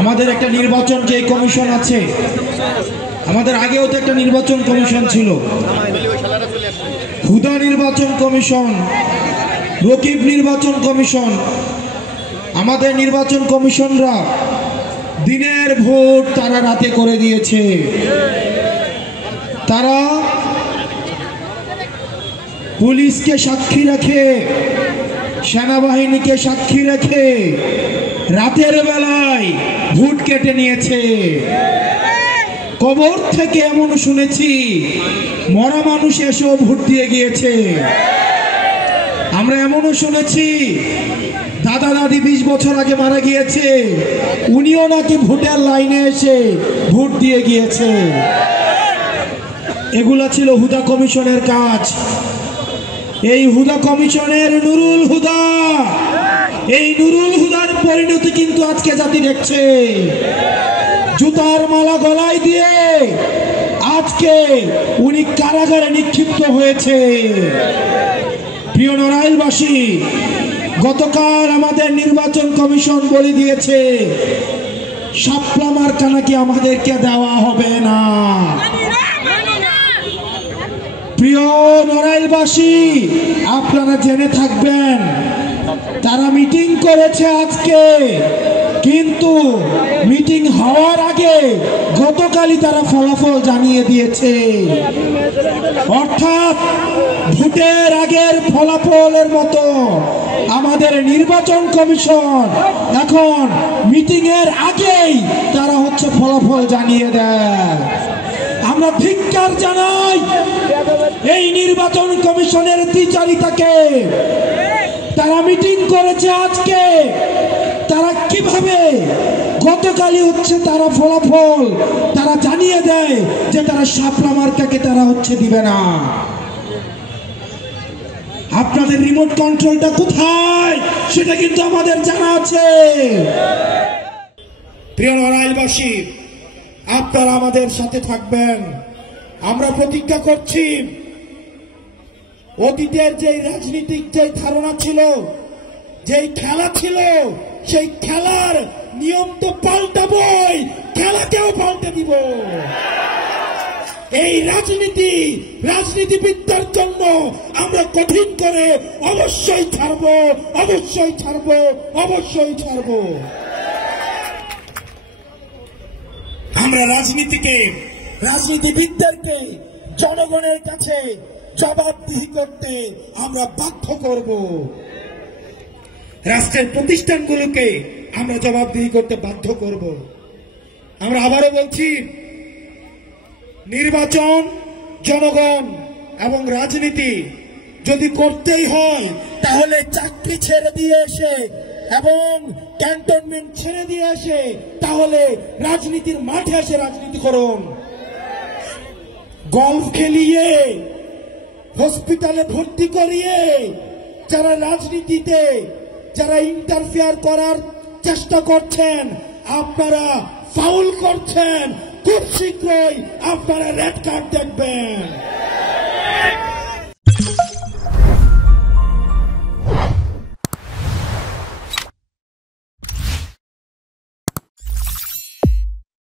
আমাদের একটা নির্বাচন যে কমিশন আছে, আমাদের আগেও তো একটা নির্বাচন কমিশন ছিল, হুদা নির্বাচন কমিশন, রকিব নির্বাচন কমিশন। আমাদের নির্বাচন কমিশনরা দিনের ভোট তারা রাতে করে দিয়েছে। তারা পুলিশকে সাক্ষী রেখে, সেনাবাহিনীকে সাক্ষী রেখে রাতের বেলায় ভোট কেটে নিয়েছে। কবর থেকে এমন শুনেছি মরা মানুষ এসেও ভোট দিয়ে গিয়েছে। আমরা এমনও শুনেছি দাদা দাদি 20 বছর আগে মারা গিয়েছে, উনিও নাকি ভোটের লাইনে এসে ভোট দিয়ে গিয়েছে। এগুলা ছিল হুদা কমিশনের কাজ। এই হুদা কমিশনের নুরুল হুদা, এই নুরুল হুদার পরিণতি কিন্তু আজকে জাতি দেখছে। জুতার মালা গলায় দিয়ে আজকে উনি কারাগারে নিক্ষিপ্ত হয়েছে। প্রিয় নড়াইলবাসী, গতকাল আমাদের নির্বাচন কমিশন বলে দিয়েছে শাপলা মার্কা নাকি আমাদেরকে দেওয়া হবে না। প্রিয় নড়াইলবাসী, আপনারা জেনে থাকবেন তারা মিটিং করেছে আজকে, কিন্তু মিটিং হওয়ার আগে গতকালই তারা ফলাফল জানিয়ে দিয়েছে। অর্থাৎ ভোটের আগের ফলাফলের মতো আমাদের নির্বাচন কমিশন এখন মিটিং এর আগেই তারা ফলাফল জানিয়ে দেয়। আমরা ধিক্কার জানাই এই নির্বাচন কমিশনের দ্বিচারিতাকে। তারা মিটিং করেছে আজকে, তারা কিভাবে গতকালই তারা ফলাফল তারা জানিয়ে দেয় যে তারা শাপলা মার্কাকে তারা দিবে না। আপনাদের রিমোট কন্ট্রোলটা কোথায় সেটা কিন্তু আমাদের জানা আছে। প্রিয় নড়াইলবাসী, আপনারা আমাদের সাথে থাকবেন। আমরা প্রতিজ্ঞা করছি, অতীতের যে রাজনীতিক যে ধারণা ছিল, যেই খেলা ছিল, সেই খেলার নিয়ম তো পাল্টাবই, খেলাকেও পাল্টে দিব। এই রাজনীতিবিদদের জন্য আমরা কঠিন করে অবশ্যই ছাড়বো, অবশ্যই ছাড়বো, অবশ্যই ছাড়বো। আমরা রাজনীতিবিদদেরকে জনগণের কাছে জবাবদিহি করতে আমরা বাধ্য করব। রাষ্ট্রের প্রতিষ্ঠানগুলোকে আমরা জবাবদিহি করতে বাধ্য করব। আমরা আবারও বলছি, নির্বাচন, জনগণ এবং রাজনীতি যদি করতেই হয় তাহলে চাকরি ছেড়ে দিয়ে এসে এবং ক্যান্টনমেন্ট ছেড়ে দিয়ে এসে তাহলে রাজনীতির মাঠে এসে রাজনীতি করুন। গলফ খেলিয়ে, হসপিটালে ভর্তি করিয়ে যারা রাজনীতিতে যারা ইন্টারফেয়ার করার চেষ্টা করছেন, আপনারা ফাউল করছেন। খুব শীঘ্রই আপনারা রেড কার্ড দেখবেন।